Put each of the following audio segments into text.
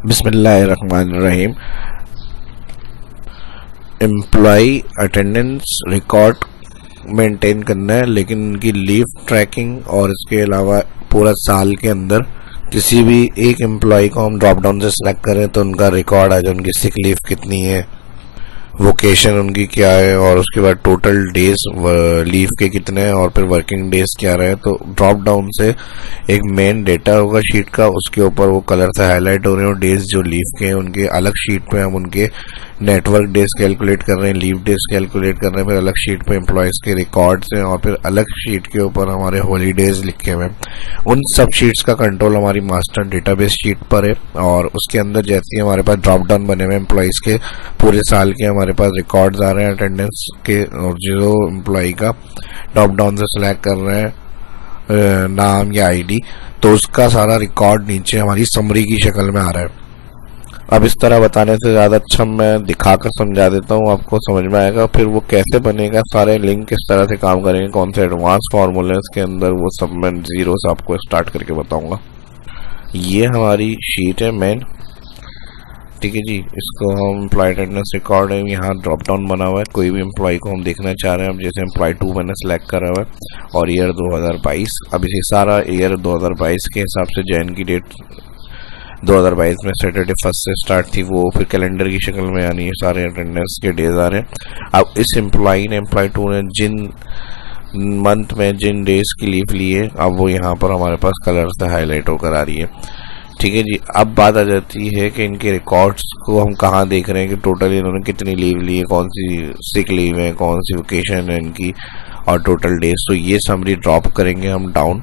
बिस्मिल्लाहिर्रहमानिर्रहीम। Employee attendance record maintain करना है, लेकिन उनकी लीव ट्रैकिंग और इसके अलावा पूरा साल के अंदर किसी भी एक एम्प्लॉय को हम ड्रॉप डाउन से सिलेक्ट करें तो उनका रिकॉर्ड आ जाए, उनकी सिक लीव कितनी है, वोकेशन उनकी क्या है, और उसके बाद टोटल डेज लीव के कितने हैं और फिर वर्किंग डेज क्या रहे। तो ड्रॉप डाउन से एक मेन डेटा होगा शीट का, उसके ऊपर वो कलर से हाईलाइट हो रहे हैं और डेज जो लीव के हैं उनके अलग शीट पे हम उनके नेटवर्क डेज कैलकुलेट कर रहे हैं, लीव डेज कैलकुलेट कर रहे हैं, फिर अलग शीट पे एम्प्लॉयज़ के रिकॉर्ड्स हैं और फिर अलग शीट के ऊपर हमारे हॉलीडेज लिखे हुए हैं। उन सब शीट्स का कंट्रोल हमारी मास्टर डेटाबेस शीट पर है और उसके अंदर जैसे ही हमारे पास ड्रॉप डाउन बने हुए एम्प्लॉयज़ के पूरे साल के हमारे पास रिकॉर्ड्स आ रहे हैं अटेंडेंस के, और जो एम्प्लॉय का ड्रॉप डाउन से सिलेक्ट कर रहे हैं नाम या आईडी, तो उसका सारा रिकॉर्ड नीचे हमारी समरी की शक्ल में आ रहा है। अब इस तरह बताने से ज़्यादा अच्छा मैं दिखाकर समझा देता हूँ, आपको समझ में आएगा। फिर वो कैसे बनेगा, सारे लिंक किस तरह से काम करेंगे, कौन से एडवांस फार्मूले इसके अंदर, वो सब मैं जीरो से आपको स्टार्ट करके बताऊंगा। ये हमारी शीट है मेन, ठीक है जी। इसको हम एम्प्लॉय अटेंडेंस रिकॉर्ड है, यहाँ ड्रॉप डाउन बना हुआ है, कोई भी एम्प्लॉय को हम देखना चाह रहे हैं। अब जैसे एम्प्लॉय 2 मैंने सेलेक्ट करा हुआ है और ईयर 2022, अब इसी सारा ईयर 2022 के हिसाब से जैन की डेट 2022 में सैटरडे 1 से स्टार्ट थी, वो फिर कैलेंडर की शक्ल में आनी है, सारे अटेंडेंस के डेज आ रहे हैं। अब इस एम्प्लॉय ने एम्प्लॉय 2 ने जिन मंथ में जिन डेज की लीव ली है, अब वो यहाँ पर हमारे पास कलर से हाईलाइट होकर आ रही है, ठीक है जी। अब बात आ जाती है कि इनके रिकॉर्ड्स को हम कहाँ देख रहे हैं कि टोटल इन्होंने कितनी लीव ली है, कौन सी सिक लीव है, कौन सी वेकेशन है इनकी, और टोटल डेज। तो ये समरी ड्रॉप करेंगे हम डाउन,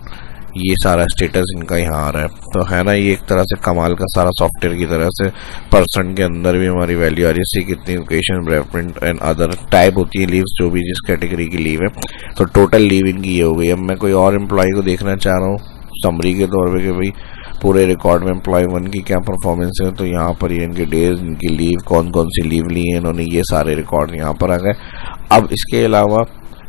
ये सारा स्टेटस इनका यहाँ आ रहा है। तो है ना, ये एक तरह से कमाल का सारा सॉफ्टवेयर की तरह से परसेंट के अंदर भी हमारी वैल्यू आ रही है, कितनी vacation, referent and other type होती है लीव्स, जो भी जिस कैटेगरी की लीव है। तो टोटल लीव इनकी ये हो गई। अब मैं कोई और एम्प्लॉय को देखना चाह रहा हूँ समरी के तौर पर कि भाई पूरे रिकॉर्ड में एम्प्लॉय 1 की क्या परफॉर्मेंस है, तो यहाँ पर ये इनके डेज, इनकी लीव, कौन कौन सी लीव ली है इन्होंने, ये सारे रिकॉर्ड यहाँ पर आ गए। अब इसके अलावा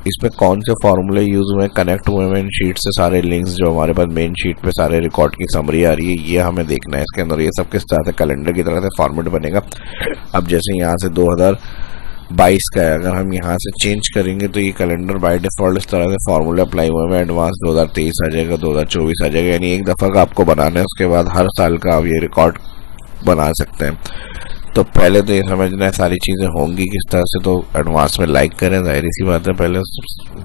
इसमें कौन से फॉर्मूले यूज हुए, कनेक्ट हुए मेन शीट से, सारे लिंक्स जो हमारे पास मेन शीट पे सारे रिकॉर्ड की समरी आ रही है, ये हमें देखना है। इसके अंदर ये सब किस तरह से कैलेंडर की तरह से फॉर्मेट बनेगा। अब जैसे यहाँ से 2022 का है, अगर हम यहाँ से चेंज करेंगे तो ये कैलेंडर बाय डिफॉल्ट इस तरह से फॉर्मूले अप्लाई हुए हैं। एडवांस 2023 आ जाएगा, 2024 आ जाएगा, यानी एक दफ़ा का आपको बनाना है, उसके बाद हर साल का आप ये रिकॉर्ड बना सकते हैं। तो पहले तो ये समझना है सारी चीज़ें होंगी किस तरह से, तो एडवांस में लाइक करें, जाहिर सी बात है, पहले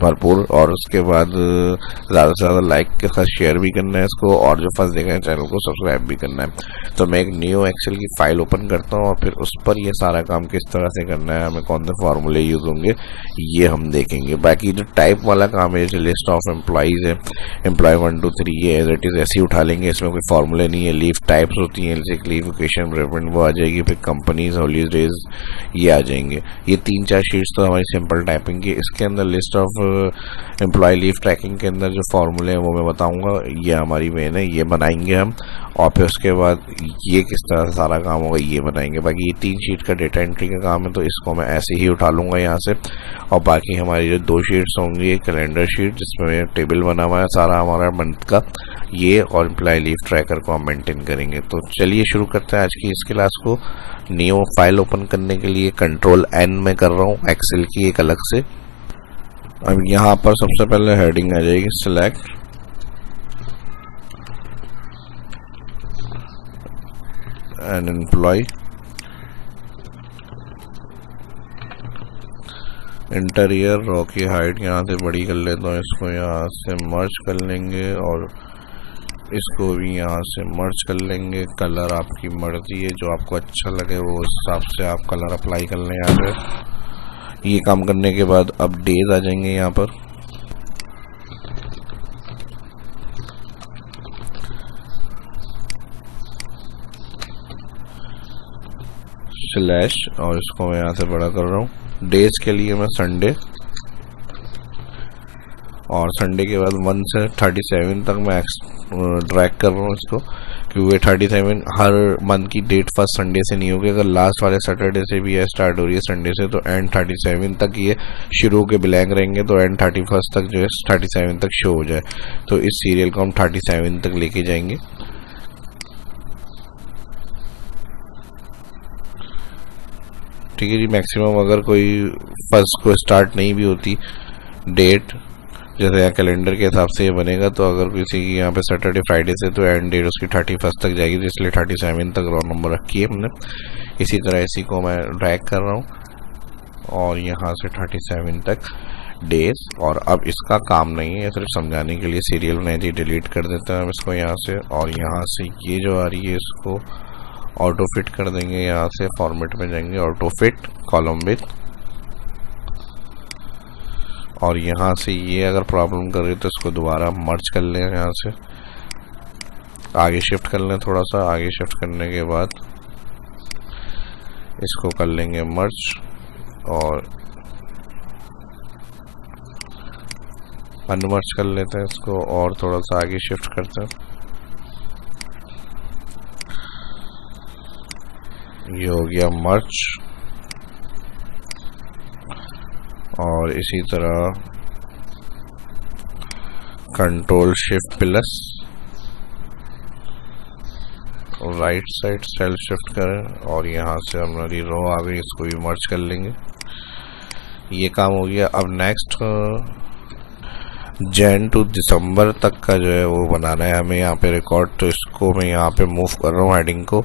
भरपूर, और उसके बाद ज़्यादा से ज़्यादा लाइक के साथ शेयर भी करना है इसको, और जो फर्स्ट देखें चैनल को सब्सक्राइब भी करना है। तो मैं एक न्यू एक्सेल की फाइल ओपन करता हूँ और फिर उस पर ये सारा काम किस तरह से करना है, हमें कौन से फार्मूले यूज़ होंगे, ये हम देखेंगे। बाकी जो टाइप वाला काम है, जैसे लिस्ट ऑफ एम्प्लॉइज़ है, एम्प्लॉय 1 2 3, ये एज इट इज़ ऐसे ही उठा लेंगे, इसमें कोई फार्मूले नहीं है। लीव टाइप्स होती हैं, जैसे लीव, वेकेशन, रेफरेंट, वो आ जाएगी, फिर कंपनीज, हॉलीडेज, ये आ जाएंगे। ये 3-4 शीट्स तो हमारी सिंपल टाइपिंग की। इसके अंदर list of employee leave tracking के अंदर जो फॉर्मूले हैं वो मैं बताऊंगा, ये हमारी मेन है, ये बनाएंगे हम, और फिर उसके बाद ये किस तरह से सारा काम होगा ये बनाएंगे। बाकी ये 3 शीट का डेटा एंट्री का काम है, तो इसको मैं ऐसे ही उठा लूँगा यहाँ से। और बाकी हमारी जो 2 शीट्स होंगी, एक कैलेंडर शीट जिसमें टेबल बना हुआ है सारा हमारा मंथ का, ये, और एम्प्लॉय लीव ट्रैकर को हम मेंटेन करेंगे। तो चलिए शुरू करते हैं आज की इस क्लास को। न्यू फाइल ओपन करने के लिए Ctrl+N में कर रहा हूँ एक्सेल की एक अलग से। अब यहाँ पर सबसे पहले हेडिंग आ जाएगी सिलेक्ट एन एम्प्लॉय, इंटीरियर रो की हाइट यहाँ से बड़ी कर लेता हूँ, इसको यहाँ से मर्ज कर लेंगे और इसको भी यहाँ से मर्ज कर लेंगे। कलर आपकी मर्जी है, जो आपको अच्छा लगे वो हिसाब से आप कलर अप्लाई कर लें यहाँ पे। ये काम करने के बाद अब डेज आ जाएंगे यहाँ पर, स्लैश, और इसको मैं यहाँ से बड़ा कर रहा हूँ। डेज के लिए मैं संडे, और संडे के बाद 1 से 37 तक मैं ड्रैग कर रहा हूँ इसको, क्योंकि 37 हर मंथ की डेट फर्स्ट संडे से नहीं होगी। अगर लास्ट वाले सैटरडे से भी स्टार्ट हो रही है संडे से, तो एंड 37 तक ये शुरू के ब्लैंक रहेंगे, तो एंड 31 तक जो है 37 तक शो हो जाए। तो इस सीरियल को हम 37 तक लेके जाएंगे। ठीक है जी। मैक्सिमम अगर कोई फर्स्ट को स्टार्ट नहीं भी होती डेट, जैसे यहाँ कैलेंडर के हिसाब से ये बनेगा, तो अगर किसी की यहाँ पे सैटरडे फ्राइडे से तो एंड डेट उसकी 31 तक जाएगी, तो इसलिए 37 तक रॉ नंबर रखी है हमने। इसी तरह इसी को मैं ड्रैग कर रहा हूँ और यहाँ से 37 तक डेज। और अब इसका काम नहीं है, सिर्फ समझाने के लिए सीरियल बनाई थी, डिलीट कर देते हैं हम इसको यहाँ से। और यहाँ से ये जो आ रही है इसको ऑटो फिट कर देंगे, यहाँ से फॉर्मेट में जाएंगे ऑटो फिट कॉलम विथ। और यहाँ से ये अगर प्रॉब्लम कर रही है तो इसको दोबारा मर्ज कर लें, यहाँ से आगे शिफ्ट कर लें, थोड़ा सा आगे शिफ्ट करने के बाद इसको कर लेंगे मर्ज और अनमर्ज कर लेते हैं इसको और थोड़ा सा आगे शिफ्ट करते हैं। ये हो गया मर्ज। और इसी तरह control shift plus right side cell shift करें और यहाँ से हमारी रो आ गई, इसको भी मर्ज कर लेंगे। ये काम हो गया। अब नेक्स्ट जैन टू दिसंबर तक का जो है वो बनाना है हमें यहाँ पे रिकॉर्ड। तो इसको मैं यहाँ पे मूव कर रहा हूँ हेडिंग को,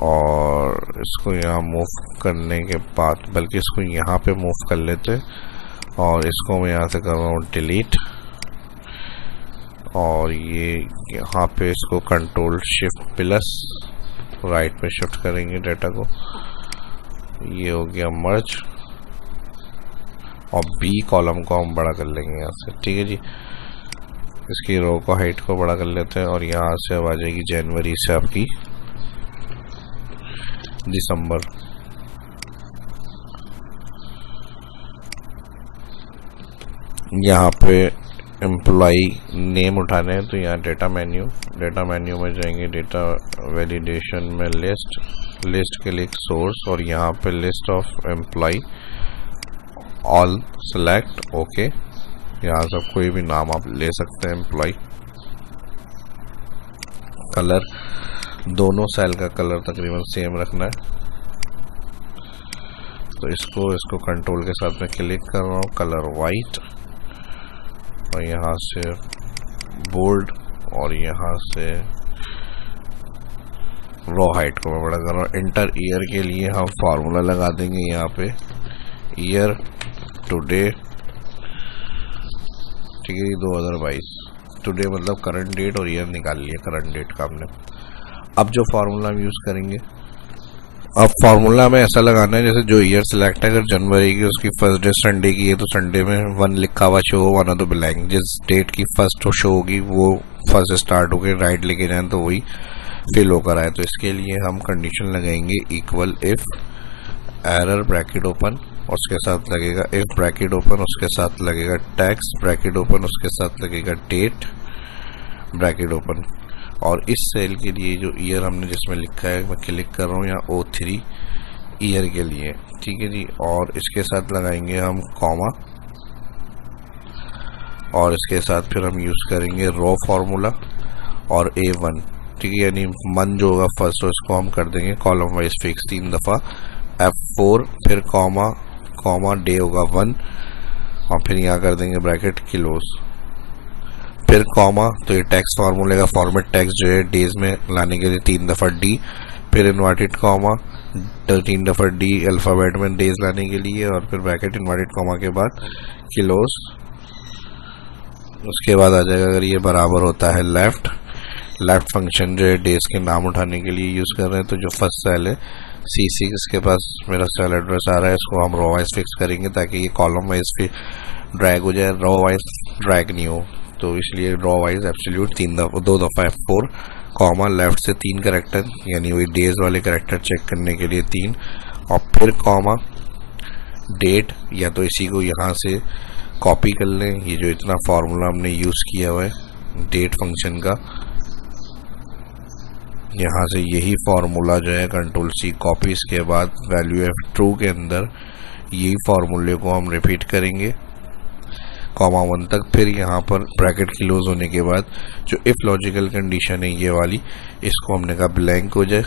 और इसको यहाँ मूव करने के बाद, बल्कि इसको यहाँ पे मूव कर लेते और इसको मैं यहाँ से कर रहा हूँ डिलीट। और ये यहाँ पे इसको कंट्रोल शिफ्ट प्लस राइट पे शिफ्ट करेंगे डाटा को। ये हो गया मर्ज और बी कॉलम को हम बड़ा कर लेंगे यहाँ से, ठीक है जी। इसकी रो को हाइट को बड़ा कर लेते हैं और यहाँ से अब आ जाएगी जनवरी से आपकी दिसंबर। यहाँ पे एम्प्लॉई नेम उठाने हैं तो यहाँ डेटा मेन्यू में जाएंगे, डेटा वैलिडेशन में लिस्ट के लिए सोर्स और यहाँ पे list of employee all select okay. यहाँ से कोई भी नाम आप ले सकते हैं एम्प्लॉय। कलर दोनों सेल का कलर तकरीबन सेम रखना है। तो इसको कंट्रोल के साथ में क्लिक कर रहा हूँ, कलर वाइट, और यहाँ से बोल्ड और यहाँ से रो हाइट को मैं बड़ा कर रहा हूँ। इंटर ईयर के लिए हम फार्मूला लगा देंगे यहाँ पे ईयर टुडे, ठीक है 2022। टुडे मतलब करंट डेट और ईयर निकाल लिया करंट डेट का हमने। अब जो फार्मूला हम यूज़ करेंगे, अब फार्मूला में ऐसा लगाना है जैसे जो ईयर सिलेक्ट है, अगर जनवरी की उसकी फर्स्ट डे संडे की है तो संडे में 1 लिखा हुआ शो हो, वरना तो ब्लैंक। जिस डेट की फर्स्ट शो होगी वो फर्स्ट स्टार्ट होगी, राइट लेके जाए तो वही फिल होकर आए। तो इसके लिए हम कंडीशन लगाएंगे equal if error bracket open, उसके साथ लगेगा इफ ब्रैकेट ओपन, उसके साथ लगेगा टैक्स ब्रैकेट ओपन, उसके साथ लगेगा डेट ब्रैकेट ओपन। और इस सेल के लिए जो ईयर हमने जिसमें लिखा है मैं क्लिक कर रहा हूँ यहाँ O3 ईयर के लिए, ठीक है जी। और इसके साथ लगाएंगे हम कॉमा और इसके साथ फिर हम यूज़ करेंगे रो फार्मूला और A1, ठीक है। यानी मंथ जो होगा फर्स्ट, इसको हम कर देंगे कॉलम वाइज फिक्स 3 दफ़ा F4, फिर कॉमा डे होगा 1 और फिर यहाँ कर देंगे ब्रैकेट किलोस, फिर कॉमा। तो ये टैक्स फार्मूले का फॉर्मेट टैक्स जो है डेज में लाने के लिए 3 दफ़ा D, फिर इन्वर्टेड कॉमा 3 दफ़ा D अल्फ़ाबेट में डेज लाने के लिए, और फिर ब्रैकेट इन्वर्टेड कॉमा के बाद किलोस। उसके बाद आ जाएगा अगर ये बराबर होता है लेफ्ट फंक्शन जो है डेज के नाम उठाने के लिए यूज़ कर रहे हैं। तो जो फर्स्ट सेल है C6 इसके पास मेरा सेल एड्रेस आ रहा है, इसको हम रो वाइज फिक्स करेंगे ताकि ये कॉलम वाइज फिर ड्रैग हो जाए, रो वाइज ड्रैग नहीं हो। तो इसलिए रो वाइज एब्सोल्यूट 2 दफ़ा F4 कॉमा लेफ्ट से 3 कैरेक्टर, यानी वही डेज वाले कैरेक्टर चेक करने के लिए 3, और फिर कॉमा डेट, या तो इसी को यहाँ से कॉपी कर लें, ये जो इतना फार्मूला हमने यूज़ किया हुआ है डेट फंक्शन का, यहाँ से यही फार्मूला जो है कंट्रोल C कॉपी, इसके बाद वैल्यू F2 के अंदर यही फार्मूले को हम रिपीट करेंगे 1 तक। फिर यहाँ पर ब्रैकेट क्लोज होने के बाद जो इफ लॉजिकल कंडीशन है ये वाली, इसको हमने कहा ब्लैंक हो जाए,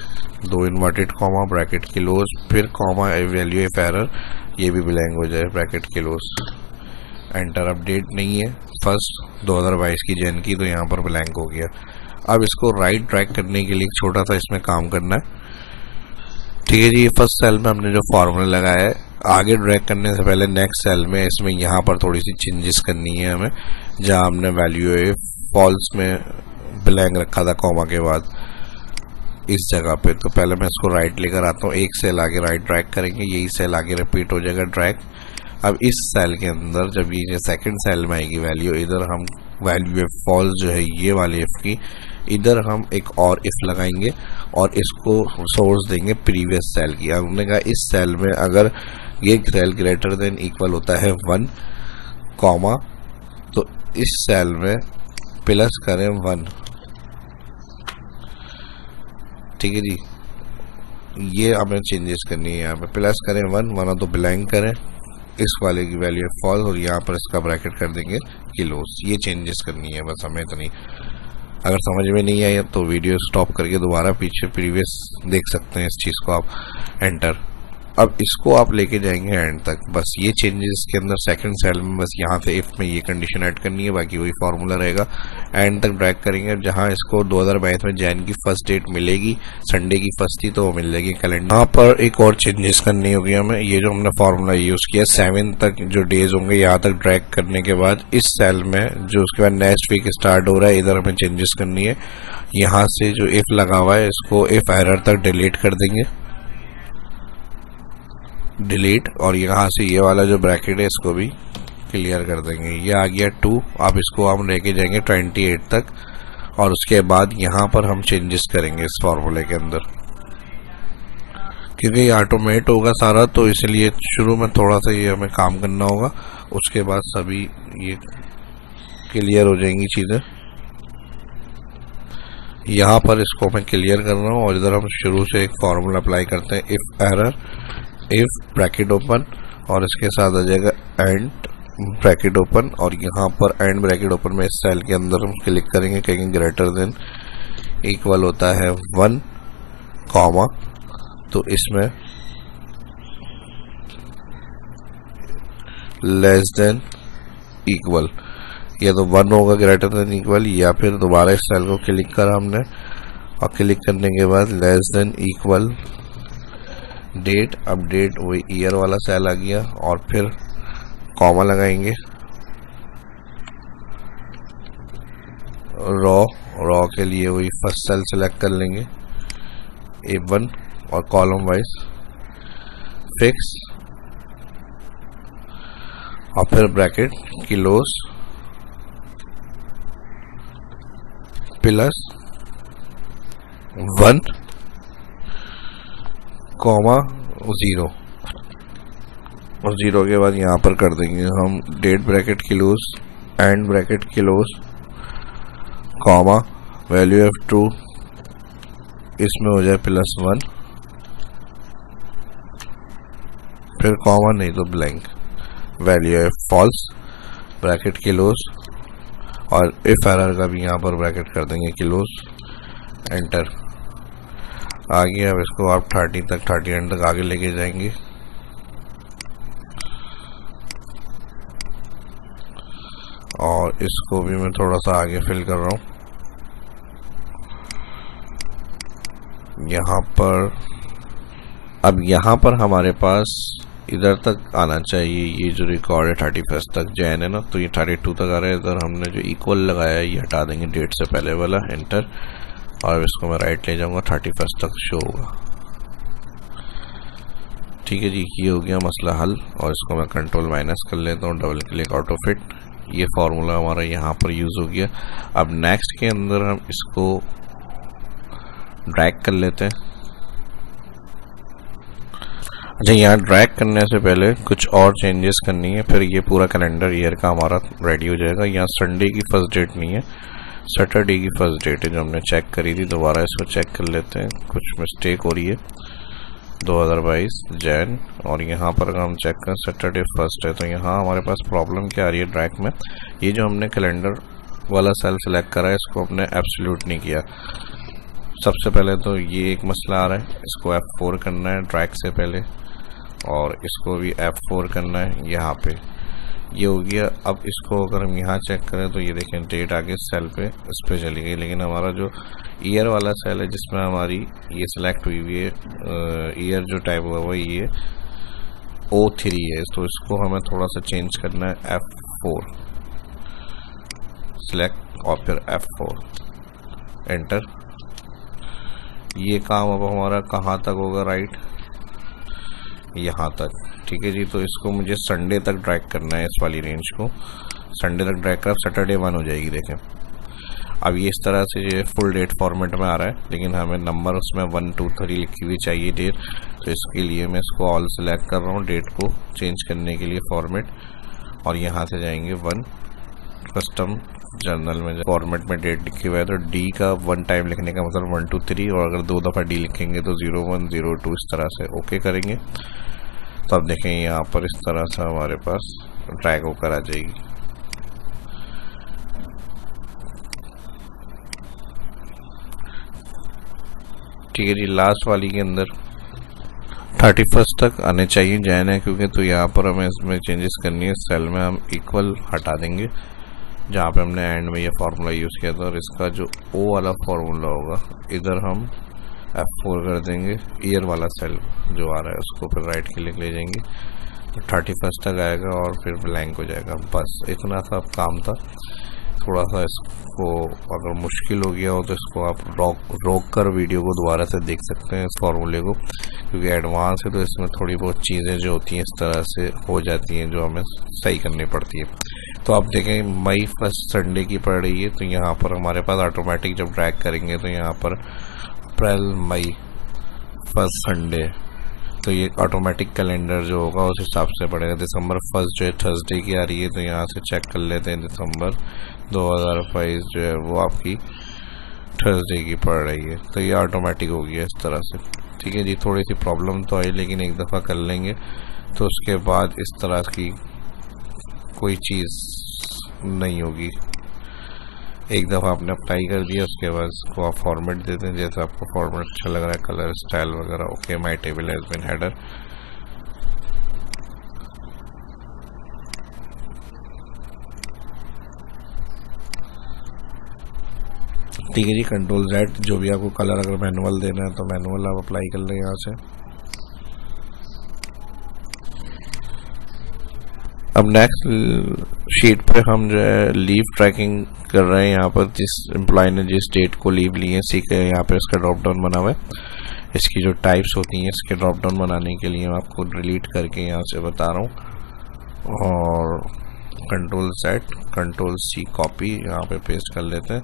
2 इन्वर्टेड कॉमा ब्रैकेट क्लोज, फिर कॉमा वैल्यू इफ एरर, ये भी ब्लैंक हो जाए ब्रैकेट क्लोज। एंटर। अपडेट नहीं है फर्स्ट 2022 की जैन की, तो यहाँ पर ब्लैंक हो गया। अब इसको राइट ट्रैक करने के लिए छोटा सा इसमें काम करना है। ठीक है जी, फर्स्ट सेल में हमने जो फॉर्मूला लगाया है, आगे ड्रैग करने से पहले नेक्स्ट सेल में इसमें यहाँ पर थोड़ी सी चेंजेस करनी है हमें। जहाँ हमने वैल्यू है फॉल्स में ब्लैंक रखा था कॉमा के बाद इस जगह पे, तो पहले मैं इसको राइट लेकर आता हूँ, एक सेल आगे राइट ड्रैग करेंगे, यही सेल आगे रिपीट हो जाएगा ड्रैग। अब इस सेल के अंदर जब ये सेकंड सेल में आएगी वैल्यू, इधर हम वैल्यू इफ फॉल्स जो है ये वाली इफ की, इधर हम एक और इफ लगाएंगे और इसको सोर्स देंगे प्रीवियस सेल की। हमने कहा इस सेल में अगर ये सेल ग्रेटर देन इक्वल होता है 1 कॉमा, तो इस सेल में प्लस करें 1। ठीक है जी, ये हमें चेंजेस करनी है। यहाँ पे प्लस करें 1, वरना तो ब्लैंक करें इस वाले की वैल्यू फॉल्स, और यहाँ पर इसका ब्रैकेट कर देंगे किलोस। ये चेंजेस करनी है बस हमें, इतनी। अगर समझ में नहीं आया तो वीडियो स्टॉप करके दोबारा पीछे प्रीवियस देख सकते हैं इस चीज़ को आप। एंटर। अब इसको आप लेके जाएंगे एंड तक, बस ये चेंजेस के अंदर सेकंड सेल में बस यहाँ से इफ में ये कंडीशन ऐड करनी है, बाकी वही फार्मूला रहेगा। एंड तक ड्रैग करेंगे, जहाँ इसको 2022 में जैन की फर्स्ट डेट मिलेगी, संडे की फर्स्ट थी, तो वो मिल जाएगी कैलेंडर। यहाँ पर एक और चेंजेस करनी होगी हमें। ये जो हमने फार्मूला यूज किया 7 तक जो डेज होंगे, यहाँ तक ड्रैग करने के बाद इस सेल में जो उसके बाद नेक्स्ट वीक स्टार्ट हो रहा है, इधर हमें चेंजेस करनी है। यहाँ से जो इफ लगा हुआ है इसको इफ एरर तक डिलीट कर देंगे, डिलीट, और यहाँ से ये वाला जो ब्रैकेट है इसको भी क्लियर कर देंगे। ये आ गया 2। अब इसको हम लेके जाएंगे 28 तक, और उसके बाद यहाँ पर हम चेंजेस करेंगे इस फॉर्मूले के अंदर, क्योंकि ये ऑटोमेट होगा सारा, तो इसलिए शुरू में थोड़ा सा ये हमें काम करना होगा, उसके बाद सभी ये क्लियर हो जाएंगी चीज़ें। यहाँ पर इसको मैं क्लियर कर रहा हूँ, और इधर हम शुरू से एक फॉर्मूला अप्लाई करते हैं, if error, if bracket open, और इसके साथ आ जाएगा एंड ब्रैकेट ओपन, और यहाँ पर एंड ब्रैकेट ओपन में इस सेल के अंदर हम क्लिक करेंगे, कहेंगे ग्रेटर देन इक्वल होता है 1 कॉमा, तो इसमें लेस देन इक्वल, या तो 1 होगा ग्रेटर देन इक्वल, या फिर दोबारा इस सेल को क्लिक करा हमने, और क्लिक करने के बाद लेस देन इक्वल डेट। अब डेट वही ईयर वाला सेल आ गया, और फिर कॉमा लगाएंगे, रॉ के लिए वही फर्स्ट सेल सेलेक्ट कर लेंगे A1, और कॉलम वाइज फिक्स, और फिर ब्रैकेट क्लोज प्लस 1 कॉमा 0, और 0 के बाद यहाँ पर कर देंगे हम date bracket close and bracket close comma value F2, इसमें हो जाए +1, फिर कॉमा नहीं तो blank, value F false, bracket close, और इफ एरर का भी यहाँ पर ब्रैकेट कर देंगे क्लोज। एंटर। आगे अब इसको आप 30 तक 30 तक आगे लेके जाएंगे, और इसको भी मैं थोड़ा सा आगे फिल कर रहा हूँ। यहाँ पर अब यहाँ पर हमारे पास इधर तक आना चाहिए, ये जो रिकॉर्ड है 31 तक जैन है ना, तो ये 32 तक आ रहा है। इधर हमने जो इक्वल लगाया है ये हटा देंगे डेट से पहले वाला। एंटर। और इसको मैं राइट ले जाऊंगा, 31 तक शो होगा। ठीक है जी, ये हो गया मसला हल। और इसको मैं कंट्रोल माइनस कर लेता हूँ, डबल क्लिक ऑटो फिट। ये फार्मूला हमारा यहाँ पर यूज़ हो गया। अब नेक्स्ट के अंदर हम इसको ड्रैग कर लेते हैं। अच्छा, यहाँ ड्रैग करने से पहले कुछ और चेंजेस करनी है, फिर ये पूरा कैलेंडर ईयर का हमारा रेडी हो जाएगा। यहाँ संडे की फर्स्ट डेट नहीं है, सैटरडे की फर्स्ट डेट है जो हमने चेक करी थी। दोबारा इसको चेक कर लेते हैं, कुछ मिस्टेक हो रही है। 2022 जैन। और यहाँ पर अगर हम चेक करें सैटरडे 1 है, तो यहाँ हमारे पास प्रॉब्लम क्या आ रही है ट्रैक में, ये जो हमने कैलेंडर वाला सेल सेलेक्ट करा है इसको हमने एब्सोल्यूट नहीं किया। सबसे पहले तो ये एक मसला आ रहा है, इसको F4 करना है ट्रैक से पहले, और इसको भी F4 करना है। यहाँ पे ये हो गया। अब इसको अगर हम यहाँ चेक करें तो ये देखें डेट आगे सेल पे इस पर चली गई, लेकिन हमारा जो ईयर वाला सेल है जिसमें हमारी ये सिलेक्ट हुई हुई है, ईयर जो टाइप हुआ हुआ ये O3 है, तो इसको हमें थोड़ा सा चेंज करना है। F4 सिलेक्ट और फिर F4 एंटर। ये काम अब हमारा कहाँ तक होगा, राइट यहाँ तक, ठीक है जी। तो इसको मुझे संडे तक ड्रैग करना है, इस वाली रेंज को संडे तक ड्रैग कर, सैटरडे 1 हो जाएगी। देखें अब ये इस तरह से ये फुल डेट फॉर्मेट में आ रहा है, लेकिन हमें नंबर उसमें 1 2 3 लिखी हुई चाहिए डेट। तो इसके लिए मैं इसको ऑल सेलेक्ट कर रहा हूँ डेट को चेंज करने के लिए फॉर्मेट, और यहाँ से जाएंगे 1 कस्टम जर्नल में फॉर्मेट में डेट लिखी हुआ है, तो डी का 1 टाइम लिखने का मतलब 1 2 3, और अगर 2 दफ़ा डी लिखेंगे तो 0 1 0 2 इस तरह से ओके करेंगे। तो अब देखें यहाँ पर इस तरह से हमारे पास ड्रैग होकर आ जाएगी। ठीक है जी, लास्ट वाली के अंदर 31 तक आने चाहिए जैन है, क्योंकि तो यहाँ पर हमें इसमें चेंजेस करनी है। सेल में हम इक्वल हटा देंगे जहाँ पे हमने एंड में ये फार्मूला यूज़ किया था, और इसका जो ओ वाला फार्मूला होगा इधर हम F4 कर देंगे। ईयर वाला सेल जो आ रहा है उसको फिर राइट क्लिक ले जाएंगे, तो 31 तक आएगा और फिर ब्लैंक हो जाएगा। बस इतना सा काम था। थोड़ा सा इसको अगर मुश्किल हो गया हो तो इसको आप रोक कर वीडियो को दोबारा से देख सकते हैं इस फार्मूले को, क्योंकि एडवांस है तो इसमें थोड़ी बहुत चीज़ें जो होती हैं इस तरह से हो जाती हैं जो हमें सही करनी पड़ती है। तो आप देखें मई 1 संडे की पड़ रही है, तो यहाँ पर हमारे पास ऑटोमेटिक जब ड्रैग करेंगे तो यहाँ पर अप्रैल मई 1 संडे, तो ये ऑटोमेटिक कैलेंडर जो होगा उस हिसाब से पड़ेगा। दिसंबर 1 जो है थर्सडे की आ रही है, तो यहाँ से चेक कर लेते हैं दिसंबर 2022 जो है वो आपकी थर्सडे की पड़ रही है, तो ये ऑटोमेटिक हो गया इस तरह से। ठीक है जी, थोड़ी सी प्रॉब्लम तो आई, लेकिन एक दफ़ा कर लेंगे तो उसके बाद इस तरह की कोई चीज़ नहीं होगी। एक दफ़ा आपने अप्लाई कर दिया उसके बाद इसको आप फॉर्मेट दे दें जैसा आपको फॉर्मेट अच्छा लग रहा है, कलर स्टाइल वगैरह। Okay, my table has been header. ठीक है जी, कंट्रोल Z, जो भी आपको कलर अगर मैनुअल देना है तो मैनुअल आप अप्लाई कर लें यहाँ से। अब नेक्स्ट शीट पे हम जो है लीव ट्रैकिंग कर रहे हैं। यहाँ पर जिस एम्प्लॉय ने जिस डेट को लीव ली है सीख है, यहाँ पे इसका ड्रॉप डाउन बना हुआ है। इसकी जो टाइप्स होती हैं इसके ड्रॉप डाउन बनाने के लिए मैं आपको डिलीट करके यहाँ से बता रहा हूँ, और control Z control C copy यहाँ पे पेस्ट कर लेते हैं,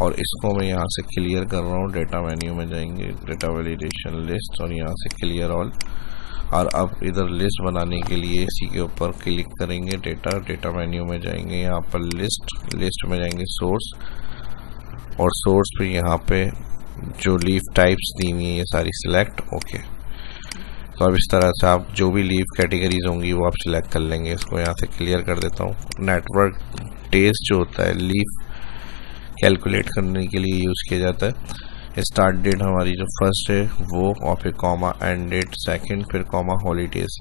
और इसको मैं यहाँ से क्लियर कर रहा हूँ। डेटा मेन्यू में जाएंगे, डेटा वैलिडेशन लिस्ट, और यहाँ से क्लियर ऑल। और अब इधर लिस्ट बनाने के लिए इसी के ऊपर क्लिक करेंगे, डेटा मेन्यू में जाएंगे, यहाँ पर लिस्ट में जाएंगे सोर्स, और सोर्स पे यहाँ पे जो लीव टाइप्स दी हुई है ये सारी सिलेक्ट। ओके, तो अब इस तरह से आप जो भी लीव कैटेगरीज होंगी वो आप सिलेक्ट कर लेंगे। इसको यहाँ से क्लियर कर देता हूँ। नेटवर्क डेज जो होता है लीव कैलकुलेट करने के लिए यूज़ किया जाता है। स्टार्ट डेट हमारी जो फर्स्ट है वो, और फिर कॉमा एंड डेट सेकंड, फिर कॉमा हॉलीडेज।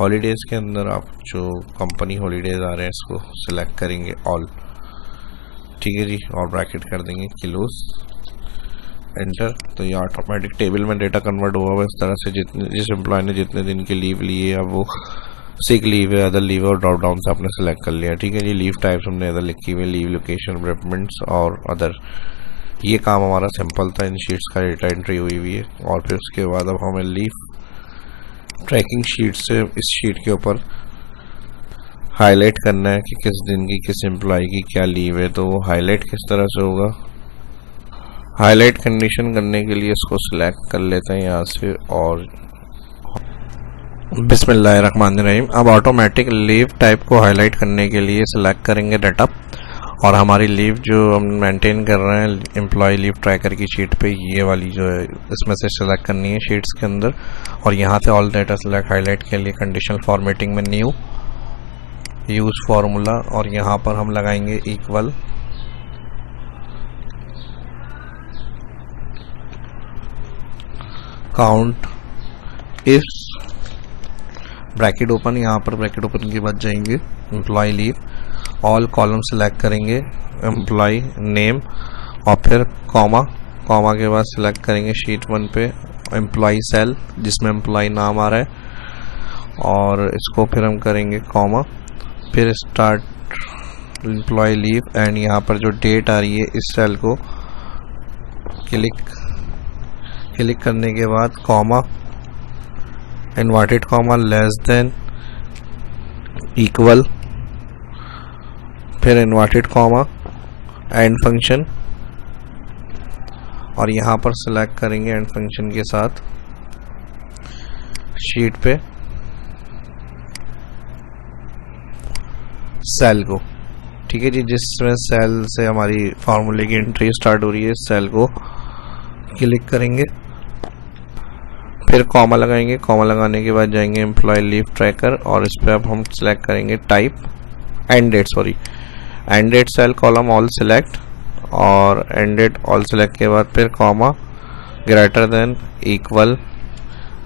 हॉलीडेज के अंदर आप जो कंपनी हॉलीडेज आ रहे हैं इसको सिलेक्ट करेंगे ऑल। ठीक है जी, और ब्रैकेट कर देंगे किलोस, एंटर। तो ये ऑटोमेटिक टेबल में डेटा कन्वर्ट हुआ हुआ इस तरह से। जिस एम्प्लॉय ने जितने दिन की लीव ली है, अब वो सिक लीव है, अदर लीव है, और ड्रॉप डाउन से आपने सेलेक्ट कर लिया। ठीक है जी, लीव टाइप्स हमने अदर लिखी हुई, लीव लोकेशन, रेफरेंस और अदर। ये काम हमारा सिंपल था, इन शीट्स का डेटा एंट्री हुई हुई है। और फिर उसके बाद अब हमें लीव ट्रैकिंग शीट से इस शीट के ऊपर हाईलाइट करना है कि किस दिन की किस एम्प्लॉय की क्या लीव है। तो वो हाईलाइट किस तरह से होगा, हाईलाइट कंडीशन करने के लिए इसको सिलेक्ट कर लेते हैं यहाँ से, और बिस्मिल्लाहिर्रहमानिर्रहीम। अब ऑटोमेटिक लीव टाइप को हाईलाइट करने के लिए सिलेक्ट करेंगे डाटा, और हमारी लीव जो हम मेंटेन कर रहे हैं एम्प्लॉय लीव ट्रैकर की शीट पे, ये वाली जो है इसमें से सिलेक्ट करनी है शीट्स के अंदर, और यहाँ से ऑल डेटा सिलेक्ट हाईलाइट के लिए कंडीशनल फॉर्मेटिंग में न्यू यूज फार्मूला, और यहाँ पर हम लगाएंगे equal count if bracket open, यहाँ पर ब्रैकेट ओपन के बाद जाएंगे एम्प्लॉय लीव, ऑल कॉलम सेलेक्ट करेंगे एम्प्लॉय नेम, और फिर कॉमा, कॉमा के बाद सिलेक्ट करेंगे शीट 1 पे एम्प्लॉय सेल जिसमें एम्प्लॉय नाम आ रहा है, और इसको फिर हम करेंगे कॉमा, फिर स्टार्ट एम्प्लॉय लीव, एंड यहाँ पर जो डेट आ रही है इस सेल को क्लिक करने के बाद comma, inverted comma, less than, equal, फिर इन्वर्टेड कॉमा, एंड फंक्शन, और यहाँ पर सिलेक्ट करेंगे एंड फंक्शन के साथ शीट पे सेल को। ठीक है जी, जिसमें सेल से हमारी फार्मूले की एंट्री स्टार्ट हो रही है, सेल को क्लिक करेंगे, फिर कॉमा लगाएंगे, कॉमा लगाने के बाद जाएंगे एम्प्लॉय लीव ट्रैकर, और इस पर अब हम सिलेक्ट करेंगे type end date, end date cell column all select, और एंड डेट ऑल सिलेक्ट के बाद फिर comma, greater than, equal,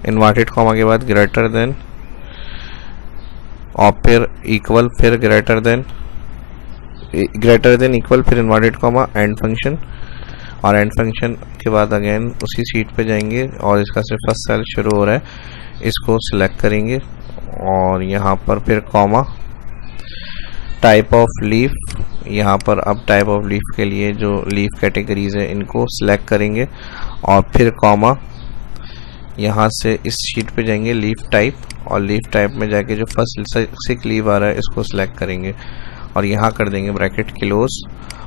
inverted comma के बाद ग्रेटर देन, और फिर इक्वल, फिर ग्रेटर देन इक्वल, फिर इन्वर्टेड कॉमा, एंड फंक्शन, और एंड फंक्शन के बाद अगेन उसी शीट पे जाएंगे, और इसका सिर्फ फर्स्ट सेल शुरू हो रहा है, इसको सिलेक्ट करेंगे, और यहाँ पर फिर कॉमा, टाइप ऑफ लीफ, यहाँ पर अब टाइप ऑफ लीफ के लिए जो लीफ कैटेगरीज है इनको सिलेक्ट करेंगे, और फिर कॉमा, यहाँ से इस शीट पे जाएंगे लीफ टाइप, और लीफ टाइप में जाके जो फर्स्ट सिक लीव आ रहा है इसको सिलेक्ट करेंगे, और यहाँ कर देंगे ब्रैकेट क्लोज,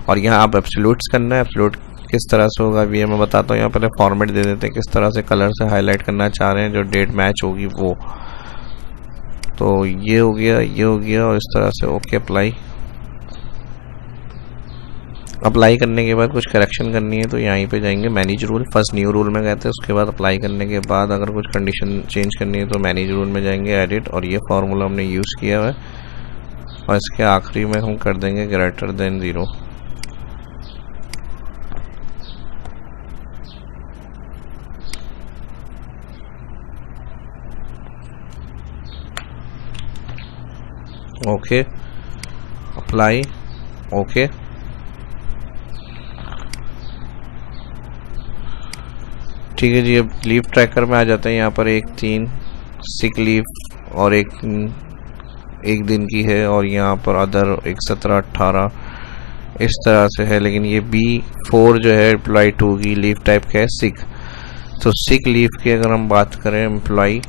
और यहाँ आप एब्सोल्यूट्स करना है। एब्सोल्यूट किस तरह से होगा ये मैं बताता हूँ, यहाँ पहले फॉर्मेट दे देते हैं किस तरह से कलर से हाईलाइट करना चाह रहे हैं, जो डेट मैच होगी वो। तो ये हो गया, ये हो गया, और इस तरह से ओके अप्लाई करने के बाद कुछ करेक्शन करनी है तो यहीं पे जाएंगे manage rule, first new rule में गए थे, उसके बाद अप्लाई करने के बाद अगर कुछ कंडीशन चेंज करनी है तो मैनेज रूल में जाएंगे एडिट, और ये फार्मूला हमने यूज़ किया है, और इसके आखिरी में हम कर देंगे greater than 0। Okay, apply, okay. ठीक है जी, अब लीव ट्रैकर में आ जाते हैं। यहाँ पर 1 3 सिक लीव और एक दिन की है, और यहाँ पर अदर 1 17 18 इस तरह से है, लेकिन ये B4 जो है एम्प्लॉय 2 की लीव टाइप का है सिक। तो सिक लीव की अगर हम बात करें एम्प्लॉय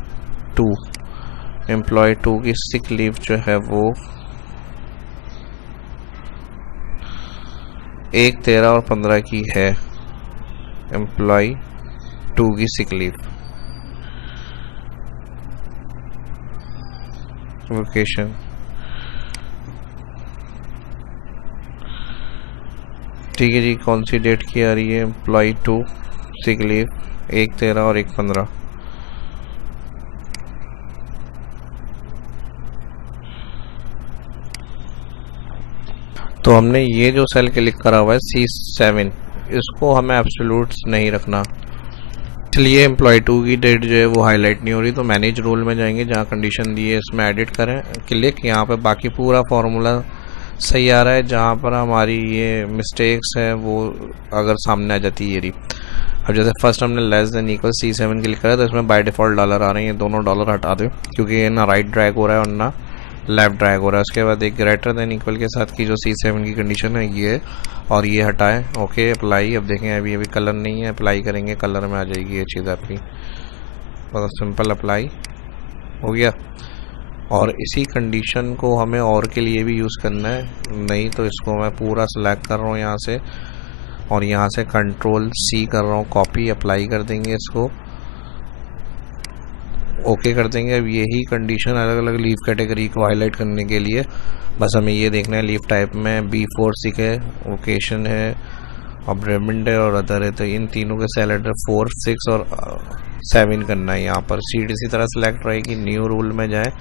2 की सिक लीव जो है वो 1 13 और 15 की है। एम्प्लॉय 2 की सिक लीव, वेकेशन, ठीक है जी। कौन सी डेट की आ रही है? एम्प्लॉय 2 सिक लीव 1 13 और 1 15। तो हमने ये जो सेल क्लिक करा हुआ है C7, इसको हमें एब्सोल्यूट नहीं रखना, इसलिए एम्प्लॉय 2 की डेट जो है वो हाईलाइट नहीं हो रही। तो मैनेज रूल में जाएंगे, जहाँ कंडीशन दी है इसमें एडिट करें, क्लिक। यहाँ पे बाकी पूरा फार्मूला सही आ रहा है, जहाँ पर हमारी ये मिस्टेक्स है वो अगर सामने आ जाती है ये। अब जैसे फर्स्ट हमने less than equal C7 click करा तो इसमें बाय डिफ़ॉल्ट डॉलर आ रहे हैं, ये दोनों डॉलर हटा दो क्योंकि ये ना राइट ड्रैग हो रहा है और ना लेफ्ट ड्रैग हो रहा है। उसके बाद एक ग्रेटर देन इक्वल के साथ की जो C7 की कंडीशन है ये, और ये हटाएं। Okay, apply. अब देखें अभी कलर नहीं है, अप्लाई करेंगे कलर में आ जाएगी ये चीज़ आपकी। बहुत सिंपल, अप्लाई हो गया। और इसी कंडीशन को हमें और के लिए भी यूज़ करना है, नहीं तो इसको मैं पूरा सेलेक्ट कर रहा हूँ यहाँ से, और यहाँ से कंट्रोल C कर रहा हूँ, कॉपी, अप्लाई कर देंगे इसको। ओके कर देंगे। अब यही कंडीशन अलग अलग लीव कैटेगरी को हाईलाइट करने के लिए बस हमें ये देखना है लीव टाइप में B4 सिक है, ओकेशन है, अब्रेमेंट है और अदर है, तो इन तीनों के सेल एड्रेस 4, 6 और 7 करना है। यहाँ पर सीट इसी तरह सेलेक्ट रहेगी, न्यू रूल में जाए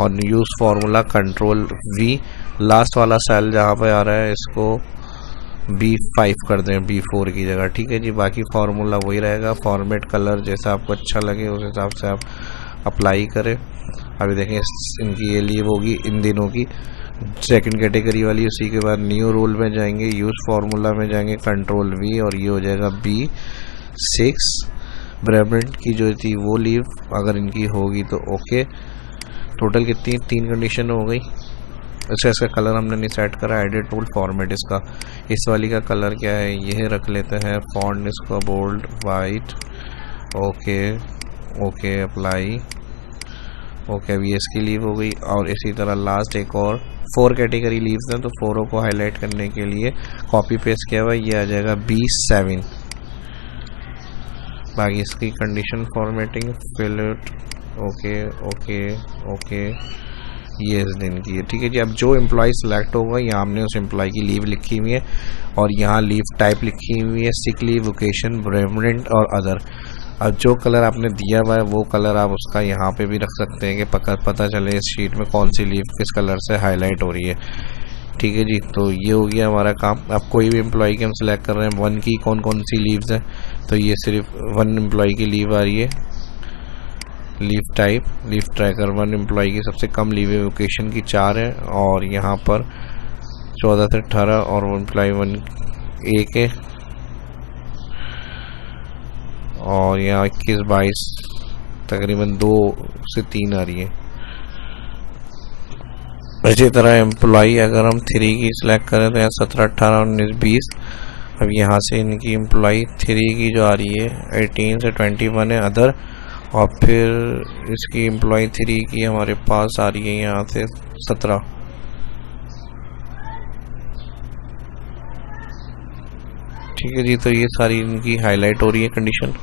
और use formula control V, last वाला सेल जहाँ पे आ रहा है इसको B5 कर दें B4 की जगह। ठीक है जी, बाकी फार्मूला वही रहेगा। फॉर्मेट कलर जैसा आपको अच्छा लगे उस हिसाब से आप अप्लाई करें। अभी देखें इनकी ये लीव होगी इन दिनों की, सेकंड कैटेगरी वाली। उसी के बाद न्यू रूल में जाएंगे, यूज फार्मूला में जाएंगे, कंट्रोल V और ये हो जाएगा B6। ब्रेमेंट की जो थी वो लीव अगर इनकी होगी तो ओके। टोटल कितनी 3 कंडीशन हो गई। अच्छा, इसका कलर हमने नहीं सेट करा, एडिट टूल फॉर्मेट इसका, इस वाली का कलर क्या है ये रख लेते हैं, फॉन्ट इसका bold white. Okay okay apply. Okay, अभी इसकी लीव हो गई। और इसी तरह लास्ट एक और 4 कैटेगरी लीव्स हैं, तो 4 को हाईलाइट करने के लिए कॉपी पेस्ट किया हुआ ये आ जाएगा B7। बाकी इसकी कंडीशन फॉर्मेटिंग फिलट ओके ओके ओके ये इस दिन की है। ठीक है जी, अब जो एम्प्लॉय सेलेक्ट होगा यहाँ हमने उस एम्प्लॉय की लीव लिखी हुई है और यहाँ लीव टाइप लिखी हुई है सिक लीव, वोकेशन, ब्रेमेंट और अदर। अब जो कलर आपने दिया हुआ है वो कलर आप उसका यहाँ पे भी रख सकते हैं कि पता चले इस शीट में कौन सी लीव किस कलर से हाईलाइट हो रही है। ठीक है जी, तो ये हो गया हमारा काम। अब कोई भी एम्प्लॉय की हम सिलेक्ट कर रहे हैं 1 की कौन कौन सी लीव्स हैं, तो ये सिर्फ 1 एम्प्लॉय की लीव आ रही है। Leave type leave tracker 1 employee की सबसे कम लीव है, वोकेशन की 4 है और यहाँ पर 14 से 18 और एम्प्लॉय 1 1 है और यहाँ 21 22 तकरीबन 2 से 3 आ रही है। इसी तरह एम्प्लॉय अगर हम 3 की सिलेक्ट करें तो यहाँ 17 18 19 20। अब यहाँ से इनकी एम्प्लॉय 3 की जो आ रही है 18 से 21 है अदर, और फिर इसकी एम्प्लॉय 3 की हमारे पास आ रही है यहाँ से 17। ठीक है जी, तो ये सारी इनकी हाईलाइट हो रही है कंडीशन।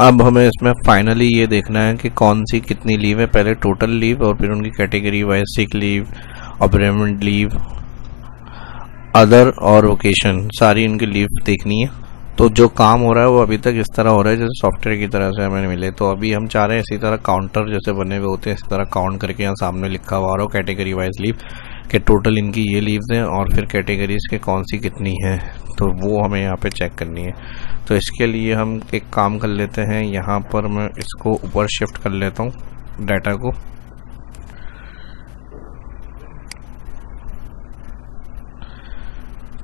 अब हमें इसमें फाइनली ये देखना है कि कौन सी कितनी लीव है, पहले टोटल लीव और फिर उनकी category wise sick leave, bereavement leave, other और वोकेशन, सारी इनकी लीव देखनी है। तो जो काम हो रहा है वो अभी तक इस तरह हो रहा है जैसे सॉफ्टवेयर की तरह से हमें मिले। तो अभी हम चाह रहे हैं इसी तरह काउंटर जैसे बने हुए होते हैं इस तरह काउंट करके यहाँ सामने लिखा हुआ हो कैटेगरी वाइज लीव के टोटल इनकी ये लीव्स हैं और फिर कैटेगरीज के कौन सी कितनी है, तो वो हमें यहाँ पे चेक करनी है। तो इसके लिए हम एक काम कर लेते हैं, यहाँ पर मैं इसको ऊपर शिफ्ट कर लेता हूँ डाटा को।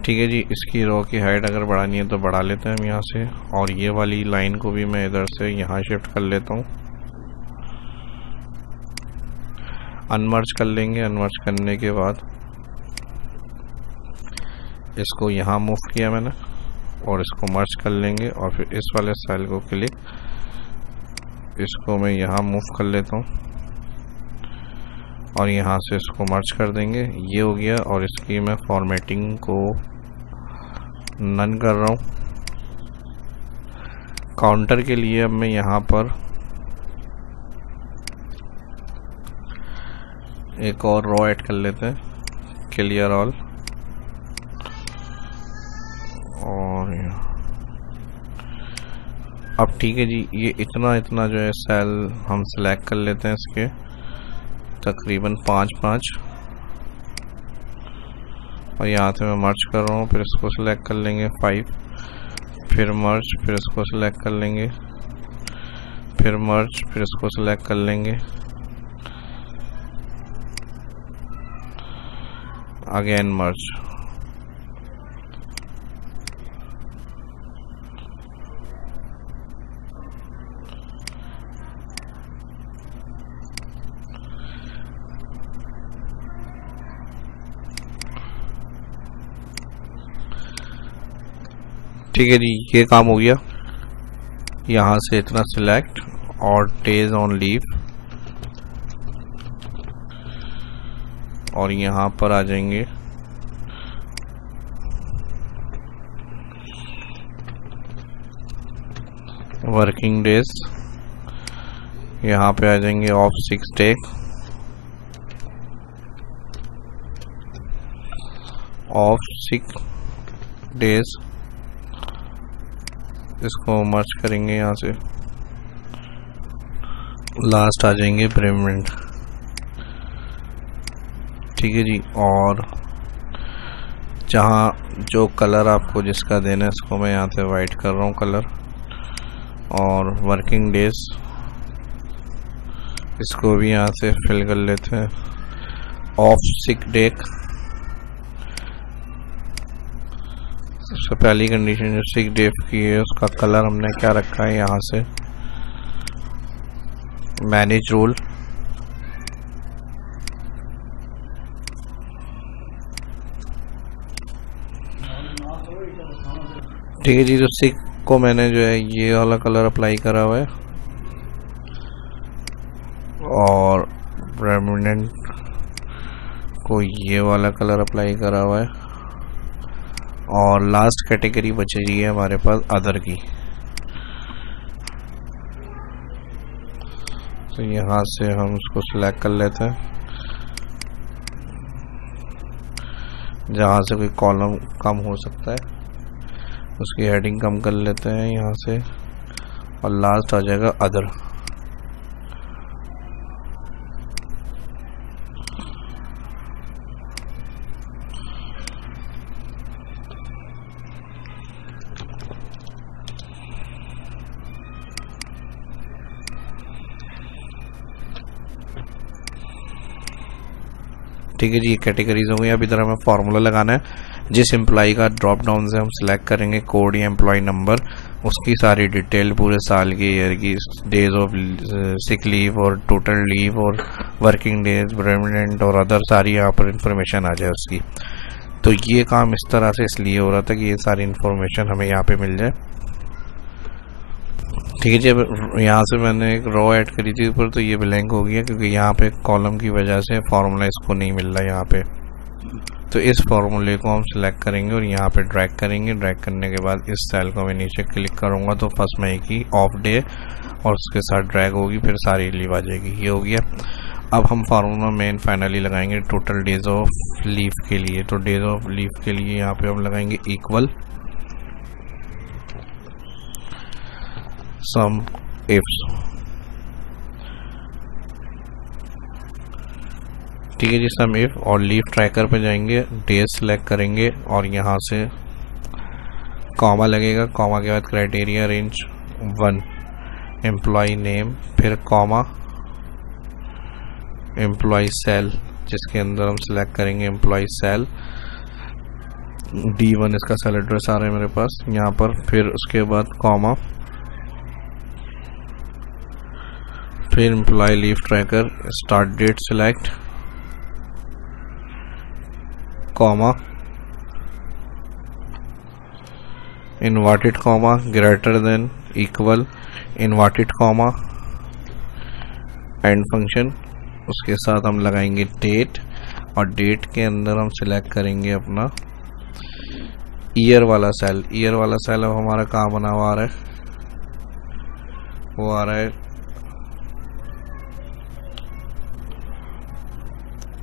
ठीक है जी, इसकी रो की हाइट अगर बढ़ानी है तो बढ़ा लेते हैं हम यहाँ से, और ये वाली लाइन को भी मैं इधर से यहाँ शिफ्ट कर लेता हूँ। अनमर्ज कर लेंगे, अनमर्ज करने के बाद इसको यहाँ मूव किया मैंने और इसको मर्ज कर लेंगे और फिर इस वाले सेल को क्लिक, इसको मैं यहाँ मूव कर लेता हूँ और यहाँ से इसको मर्ज कर देंगे। ये हो गया और इसकी मैं फॉर्मेटिंग को नन कर रहा हूँ। काउंटर के लिए अब मैं यहाँ पर एक और रो ऐड कर लेते हैं, क्लियर ऑल, और अब ठीक है जी, ये इतना जो है सेल हम सेलेक्ट कर लेते हैं इसके तकरीबन 5-5 और यहाँ से मैं मर्ज कर रहा हूँ, फिर इसको सिलेक्ट कर लेंगे 5, फिर मर्ज, फिर इसको सिलेक्ट कर लेंगे, फिर मर्ज, फिर इसको सिलेक्ट कर लेंगे, अगेन मर्ज। ठीक है जी, ये काम हो गया। यहाँ से इतना सिलेक्ट और डेज ऑन लीव और यहाँ पर आ जाएंगे वर्किंग डेज यहाँ पे आ जाएंगे ऑफ 6 डे, ऑफ 6 डेज, इसको मर्ज करेंगे यहाँ से, लास्ट आ जाएंगे पेमेंट। ठीक है जी। और जहाँ जो कलर आपको जिसका देना है इसको मैं यहाँ से वाइट कर रहा हूँ कलर, और वर्किंग डेज इसको भी यहाँ से फिल कर लेते हैं। ऑफ 6 डे, सबसे पहली कंडीशन जो 6 डे की है उसका कलर हमने क्या रखा है यहाँ से, मैनेज रूल। ठीक है जी। तो 6 को मैंने जो है ये वाला कलर अप्लाई करा हुआ है, और परमानेंट को ये वाला कलर अप्लाई करा हुआ है, और लास्ट कैटेगरी बच रही है हमारे पास अदर की। तो यहाँ से हम उसको सिलेक्ट कर लेते हैं, जहाँ से कोई कॉलम कम हो सकता है उसकी हेडिंग कम कर लेते हैं यहाँ से, और लास्ट आ जाएगा अदर। ठीक है जी। ये कैटेगरीज हो गई। अब इधर हमें फार्मूला लगाना है, जिस एम्प्लॉय का ड्रॉप डाउन से हम सिलेक्ट करेंगे कोड या एम्प्लॉय नंबर, उसकी सारी डिटेल पूरे साल की, ईयर की, डेज ऑफ सिक लीव और टोटल लीव और वर्किंग डेज, परमानेंट और अदर सारी यहाँ पर इंफॉर्मेशन आ जाए उसकी। तो ये काम इस तरह से इसलिए हो रहा था कि ये सारी इंफॉर्मेशन हमें यहाँ पे मिल जाए। ठीक है जी। अब यहाँ से मैंने एक रो ऐड करी थी ऊपर, तो ये ब्लैंक हो गया क्योंकि यहाँ पे कॉलम की वजह से फार्मूला इसको नहीं मिल रहा यहाँ पे। तो इस फार्मूले को हम सिलेक्ट करेंगे और यहाँ पे ड्रैग करेंगे। ड्रैग करने के बाद इस सेल को मैं नीचे क्लिक करूँगा तो फर्स्ट मई की ऑफ डे और उसके साथ ड्रैग होगी, फिर सारी लीव आ जाएगी। ये हो गया। अब हम फार्मूला मेन फाइनली लगाएंगे टोटल डेज ऑफ लीव के लिए। तो डेज ऑफ लीव के लिए यहाँ पे हम लगाएंगे इक्वल सम इफ्स। ठीक है जी। सम इफ और लीव ट्रैकर पे जाएंगे, डेज सेलेक्ट करेंगे और यहाँ से कॉमा लगेगा। कॉमा के बाद क्राइटेरिया रेंज 1, एम्प्लॉय नेम, फिर कॉमा, एम्प्लॉय सेल जिसके अंदर हम सिलेक्ट करेंगे एम्प्लॉय सेल, D1 इसका सेल एड्रेस आ रहा है मेरे पास यहाँ पर। फिर उसके बाद कॉमा, फिर employee leave tracker start date select, comma, inverted comma, greater than, equal, inverted comma, and function. उसके साथ हम लगाएंगे डेट, और डेट के अंदर हम सिलेक्ट करेंगे अपना ईयर वाला सेल। ईयर वाला सेल अब हमारा कहाँ बना हुआ आ रहा है, वो आ रहा है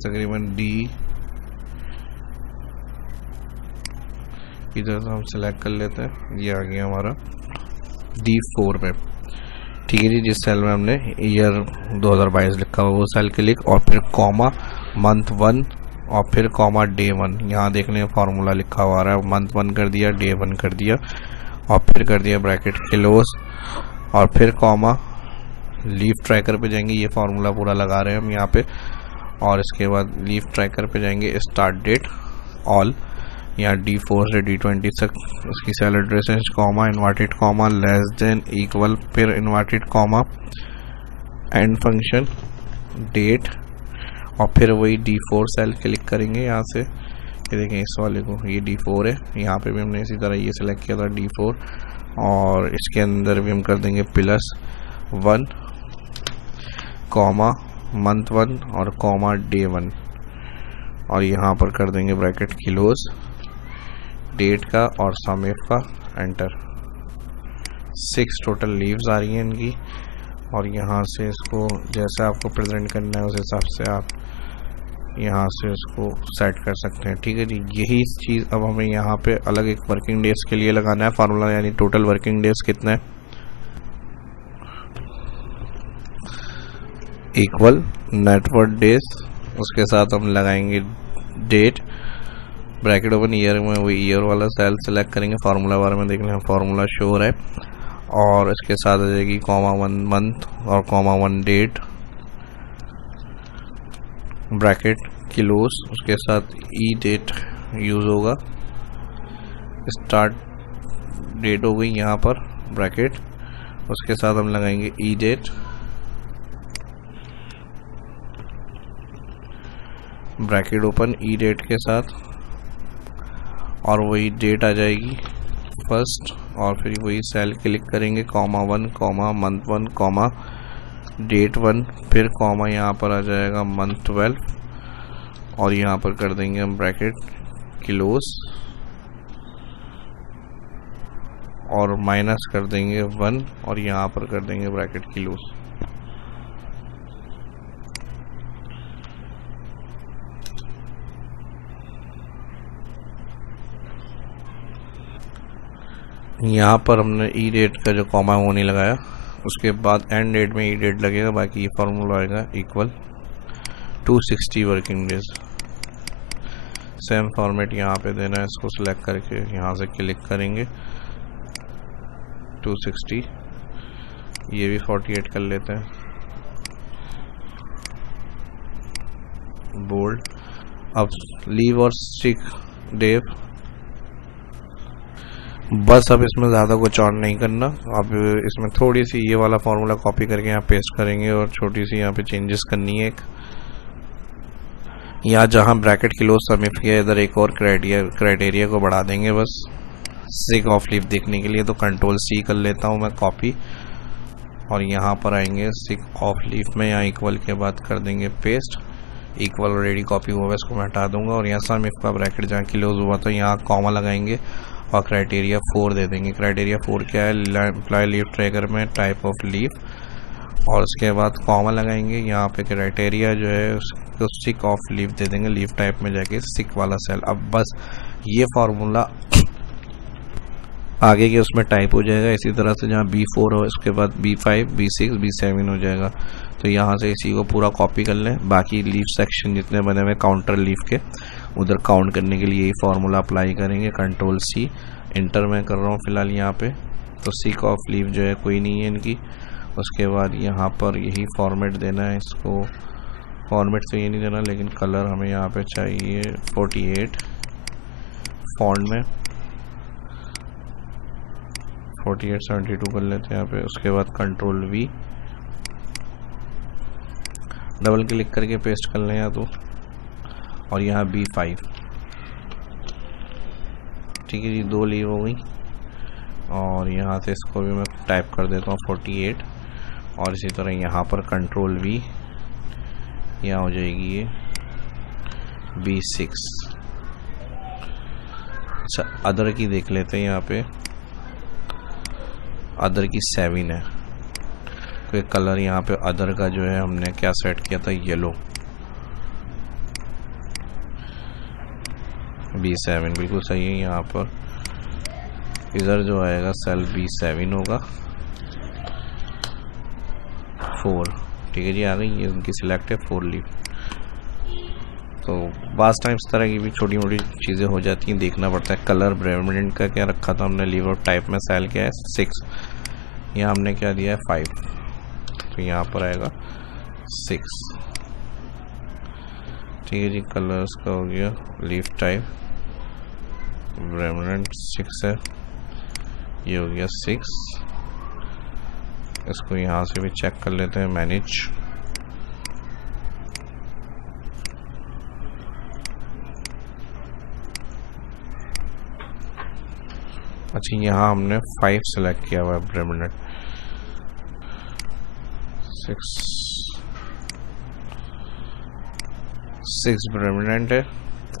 तकरीबन D, इधर से हम सिलेक्ट कर लेते हैं, ये आ गया हमारा D4 में। ठीक है जी। जिस सेल में हमने ईयर 2022 लिखा हुआ वो सेल क्लिक, और फिर कॉमा, मंथ 1 और फिर कॉमा डे 1। यहाँ देखने फार्मूला लिखा हुआ रहा है, मंथ 1 कर दिया, डे 1 कर दिया, और फिर कर दिया ब्रैकेट क्लोज, और फिर कॉमा, लीव ट्रैकर पे जाएंगे। ये फार्मूला पूरा लगा रहे हैं हम यहाँ पे, और इसके बाद लीव ट्रैकर पे जाएंगे, स्टार्ट डेट ऑल, यहाँ D4 से D20 तक उसकी सेल एड्रेस है, comma, inverted comma, less than, equal, फिर inverted comma, and function, date, और फिर वही D4 सेल क्लिक करेंगे यहाँ से। ये देखें इस वाले को, ये D4 है, यहाँ पे भी हमने इसी तरह ये सिलेक्ट किया था D4, और इसके अंदर भी हम कर देंगे +1, कॉमा, मंथ 1 और कॉमा डे 1, और यहाँ पर कर देंगे ब्रैकेट क्लोज, डेट का और सम इफ का, एंटर। 6 टोटल लीव्स आ रही हैं इनकी, और यहाँ से इसको जैसा आपको प्रेजेंट करना है उस हिसाब से आप यहाँ से इसको सेट कर सकते हैं। ठीक है जी, यही चीज़ अब हमें यहाँ पे अलग एक वर्किंग डेज के लिए लगाना है फार्मूला, यानी टोटल वर्किंग डेज कितना है इक्वल नेटवर्क डेज, उसके साथ हम लगाएंगे डेट, ब्रैकेट ओपन, ईयर में वही ईयर वाला सेल सेलेक्ट करेंगे, फार्मूला बारे में देख लें, फार्मूला शो है, और इसके साथ आ जाएगी कॉमा 1 मंथ और कॉमा 1 डेट, ब्रैकेट किलोस, उसके साथ ई डेट यूज़ होगा, स्टार्ट डेट हो गई यहाँ पर ब्रैकेट, उसके साथ हम लगाएंगे E date, bracket open E date के साथ, और वही डेट आ जाएगी फर्स्ट, और फिर वही सेल क्लिक करेंगे, comma 1 comma month 1 comma date 1, फिर कॉमा यहाँ पर आ जाएगा मंथ 12, और यहाँ पर कर देंगे हम ब्रैकेट किलोस, और माइनस कर देंगे 1, और यहाँ पर कर देंगे ब्रैकेट किलोस। यहाँ पर हमने ई डेट का जो कॉमा वो नहीं लगाया, उसके बाद एंड डेट में ई डेट लगेगा, बाकी ये फार्मूला आएगा equal 260 working days. Same format यहाँ पे देना है, इसको सिलेक्ट करके यहाँ से क्लिक करेंगे 260, ये भी 48 कर लेते हैं, बोल्ड। अब लीव और स्टिक डेव, बस अब इसमें ज़्यादा कुछ और नहीं करना, अब इसमें थोड़ी सी ये वाला फार्मूला कॉपी करके यहाँ पेस्ट करेंगे, और छोटी सी यहाँ पे चेंजेस करनी है एक, यहाँ जहाँ ब्रैकेट क्लोज सबमिट किया इधर एक और क्राइटेरिया को बढ़ा देंगे बस सिक ऑफ लीफ देखने के लिए, तो कंट्रोल सी कर लेता हूँ मैं कॉपी, और यहाँ पर आएंगे सिक ऑफ लीफ में, यहाँ इक्वल के बाद कर देंगे पेस्ट, इक्वल ऑलरेडी कॉपी हुआ है इसको मैं हटा दूंगा, और यहाँ सबमिट का ब्रैकेट जहाँ क्लोज हुआ तो यहाँ कॉमा लगाएंगे और क्राइटेरिया 4 दे देंगे। क्राइटेरिया 4 क्या है, अप्लाई लीफ ट्रैकर में टाइप ऑफ लीफ, और उसके बाद कॉमा लगाएंगे, यहाँ पे क्राइटेरिया जो है उसको सिक ऑफ लीफ दे देंगे, लीफ टाइप में जाके सिक वाला सेल। अब बस ये फार्मूला आगे के उसमें टाइप हो जाएगा, इसी तरह से जहाँ B4 हो उसके बाद B5 B6 B7 हो जाएगा, तो यहाँ से इसी को पूरा कॉपी कर लें, बाकी लीफ सेक्शन जितने बने हुए काउंटर लीफ के उधर काउंट करने के लिए यही फार्मूला अप्लाई करेंगे, कंट्रोल सी, इंटर मैं कर रहा हूँ फिलहाल यहाँ पे, तो सिक ऑफ लीफ जो है कोई नहीं है इनकी। उसके बाद यहाँ पर यही फॉर्मेट देना है, इसको फॉर्मेट तो ये नहीं देना, लेकिन कलर हमें यहाँ पे चाहिए 48 फॉन्ट में, 4872 कर लेते हैं यहाँ पे। उसके बाद कंट्रोल वी, डबल क्लिक करके पेस्ट कर लें या तो, और यहाँ B5, ठीक है जी, 2 लीव हो गई, और यहाँ से इसको भी मैं टाइप कर देता हूँ 48, और इसी तरह यहाँ पर कंट्रोल वी, यहाँ हो जाएगी ये B6। अच्छा, अदर की देख लेते हैं, यहाँ पे अदर की 7 है, कोई कलर यहाँ पे अदर का जो है हमने क्या सेट किया था, येलो, B7 बिल्कुल सही है। यहाँ पर इधर जो आएगा सेल B7 होगा 4, ठीक है जी, आ गई, ये उनकी सिलेक्ट है 4 लीफ। तो बास टाइम इस तरह की भी छोटी मोटी चीज़ें हो जाती हैं, देखना पड़ता है। कलर ब्रेमिडेंट का क्या रखा था हमने, लीव और टाइप में सेल क्या है 6, यहाँ हमने क्या दिया है 5, तो यहाँ पर आएगा 6, ठीक है जी। कलर्स का हो गया, लीफ टाइप ब्रेमिडेंट 6 है, ये हो गया 6। इसको यहाँ से भी चेक कर लेते हैं, मैनेज, अच्छा यहाँ हमने 5 सेलेक्ट किया हुआ है ब्रेमिडेंट, 6 ब्रेमिडेंट है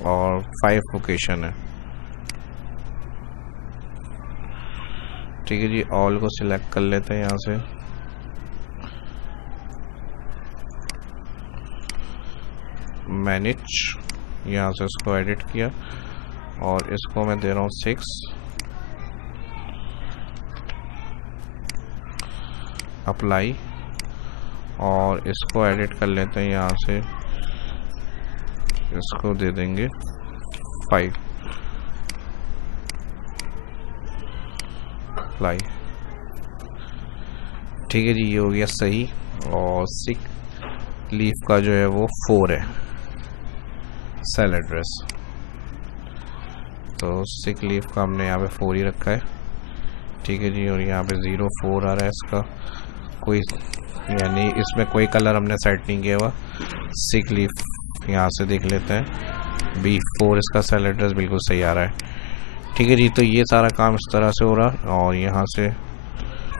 और 5 लोकेशन है, ठीक है जी। ऑल को सिलेक्ट कर लेते हैं यहाँ से, मैनेज, यहाँ से इसको एडिट किया और इसको मैं दे रहा हूँ 6, अप्लाई, और इसको एडिट कर लेते हैं, यहाँ से इसको दे देंगे 5, अप्लाई। ठीक है जी, ये हो गया सही। और सिक लीफ का जो है वो 4 है सेल एड्रेस, तो सिक लीफ का हमने यहाँ पे 4 ही रखा है। ठीक है जी, और यहाँ पे 04 आ रहा है इसका, कोई यानी इसमें कोई कलर हमने सेट नहीं किया हुआ। सिक लीफ यहाँ से देख लेते हैं, B4 इसका सेल एड्रेस बिल्कुल सही आ रहा है। ठीक है जी, तो ये सारा काम इस तरह से हो रहा। और यहाँ से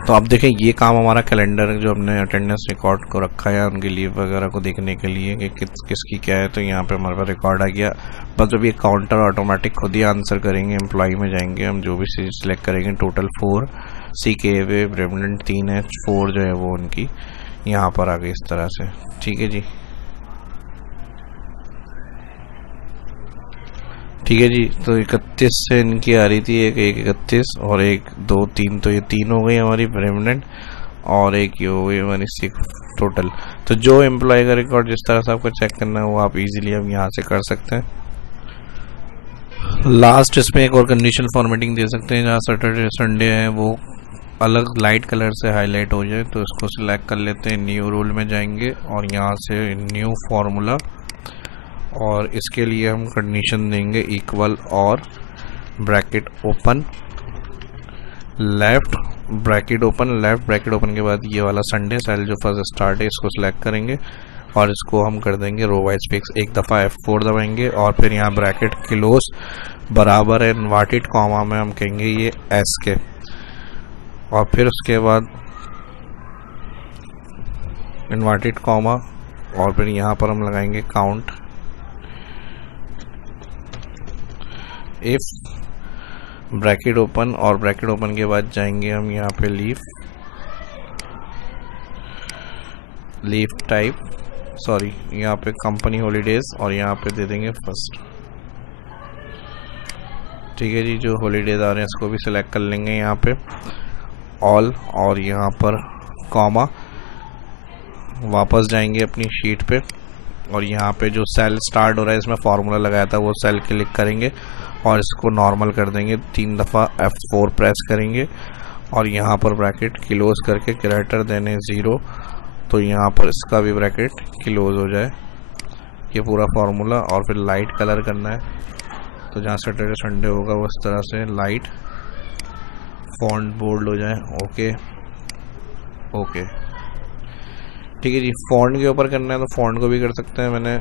तो आप देखें, ये काम हमारा कैलेंडर जो हमने अटेंडेंस रिकॉर्ड को रखा है उनकी लीव वगैरह को देखने के लिए कि किसकी क्या है, तो यहाँ पे हमारे पास रिकॉर्ड आ गया। बस जब ये काउंटर ऑटोमेटिक खुद ही आंसर करेंगे, एम्प्लॉय में जाएंगे, हम जो भी सिलेक्ट करेंगे, टोटल 4, CK वे रेमिनेंट 3 है, 4 जो है वो उनकी यहाँ पर आ गई इस तरह से। ठीक है जी, ठीक है जी, तो 31 से इनकी आ रही थी, एक 31 और 1 2 3, तो ये 3 हो गई हमारी परमानेंट, और एक ये हो गई हमारी 6 टोटल। तो जो एम्प्लॉय का रिकॉर्ड जिस तरह से आपको चेक करना है वो आप इजीली अब यहाँ से कर सकते हैं। लास्ट इसमें एक और कंडीशन फॉर्मेटिंग दे सकते हैं, जहाँ सैटरडे संडे है वो अलग लाइट कलर से हाईलाइट हो जाए, तो इसको सिलेक्ट कर लेते हैं, न्यू रूल में जाएंगे और यहाँ से न्यू फार्मूला, और इसके लिए हम कंडीशन देंगे इक्वल और bracket open, left bracket open, left bracket open के बाद ये वाला संडे सेल जो फर्स्ट स्टार्ट है इसको सिलेक्ट करेंगे और इसको हम कर देंगे रो वाइज फिक्स। एक दफ़ा F4 दबाएंगे और फिर यहाँ ब्रैकेट क्लोज बराबर है इन्वर्टेड कॉमा में हम कहेंगे ये S के, और फिर उसके बाद इन्वर्टेड कॉमा और फिर यहाँ पर हम लगाएंगे काउंट इफ ब्रैकेट ओपन, और ब्रैकेट ओपन के बाद जाएंगे हम यहाँ पे लीफ टाइप, सॉरी यहाँ पे कंपनी हॉलीडेज, और यहाँ पे दे देंगे फर्स्ट। ठीक है जी, जो हॉलीडेज आ रहे हैं इसको भी सिलेक्ट कर लेंगे यहाँ पे ऑल, और यहाँ पर कॉमा, वापस जाएंगे अपनी शीट पे और यहाँ पे जो सेल स्टार्ट हो रहा है इसमें फार्मूला लगाया था वो सेल क्लिक करेंगे और इसको नॉर्मल कर देंगे, 3 दफ़ा F4 प्रेस करेंगे और यहाँ पर ब्रैकेट क्लोज करके ग्रेटर देने 0, तो यहाँ पर इसका भी ब्रैकेट क्लोज हो जाए ये पूरा फार्मूला। और फिर लाइट कलर करना है, तो जहाँ सैटरडे संडे होगा वो इस तरह से लाइट, फॉन्ट बोल्ड हो जाए, ओके ओके। ठीक है जी, फॉन्ट के ऊपर करना है तो फॉन्ट को भी कर सकते हैं, मैंने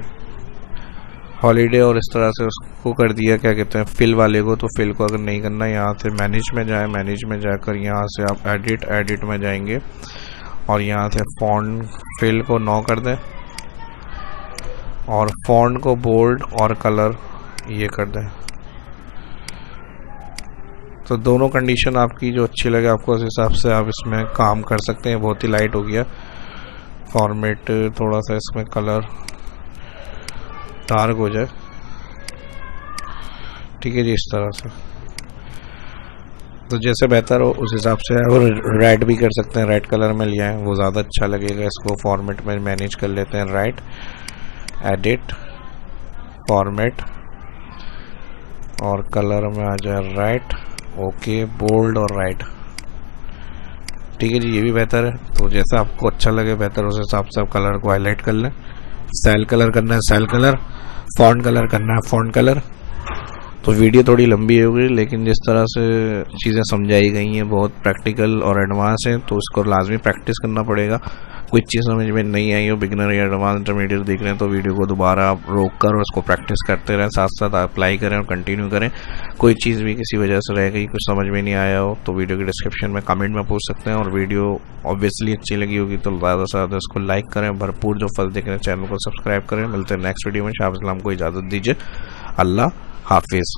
हॉलीडे और इस तरह से उसको कर दिया, क्या कहते हैं फिल वाले को। तो फिल को अगर नहीं करना, यहाँ से मैनेज में जाए, मैनेज में जाकर यहाँ से आप एडिट में जाएंगे और यहाँ से फॉन्ट फिल को 9 कर दें और फॉन्ट को बोल्ड और कलर ये कर दें। तो दोनों कंडीशन आपकी जो अच्छी लगे आपको उस हिसाब से आप इसमें काम कर सकते हैं। बहुत ही लाइट हो गया फॉर्मेट, थोड़ा सा इसमें कलर डार्क हो जाए। ठीक है जी, इस तरह से तो जैसे बेहतर हो उस हिसाब से, और रेड भी कर सकते हैं, रेड कलर में लिया है वो ज़्यादा अच्छा लगेगा। इसको फॉर्मेट में मैनेज कर लेते हैं, राइट एडिट फॉर्मेट और कलर में आ जाए राइट, ओके बोल्ड और राइट। ठीक है जी, ये भी बेहतर है। तो जैसा आपको अच्छा लगे बेहतर उस हिसाब से आप कलर को हाईलाइट कर लें। सेल कलर करना है सेल कलर, फॉन्ट कलर करना है फॉन्ट कलर। तो वीडियो थोड़ी लंबी हो गई, लेकिन जिस तरह से चीज़ें समझाई गई हैं बहुत प्रैक्टिकल और एडवांस हैं, तो इसको लाजमी प्रैक्टिस करना पड़ेगा। कोई चीज़ समझ में नहीं आई हो, बिगिनर या एडवांस इंटरमीडिएट देख रहे हैं, तो वीडियो को दोबारा आप रोक कर और उसको प्रैक्टिस करते रहें, साथ साथ अप्लाई करें और कंटिन्यू करें। कोई चीज़ भी किसी वजह से रह गई, कुछ समझ में नहीं आया हो, तो वीडियो के डिस्क्रिप्शन में कमेंट में पूछ सकते हैं। और वीडियो ऑब्वियसली अच्छी लगी होगी तो ज़्यादा से ज़्यादा इसको लाइक करें, भरपूर जो फल देख रहे हैं चैनल को सब्सक्राइब करें। मिलते हैं नेक्स्ट वीडियो में। शाह इस्लाम को इजाज़त दीजिए, अल्लाह हाफिज़।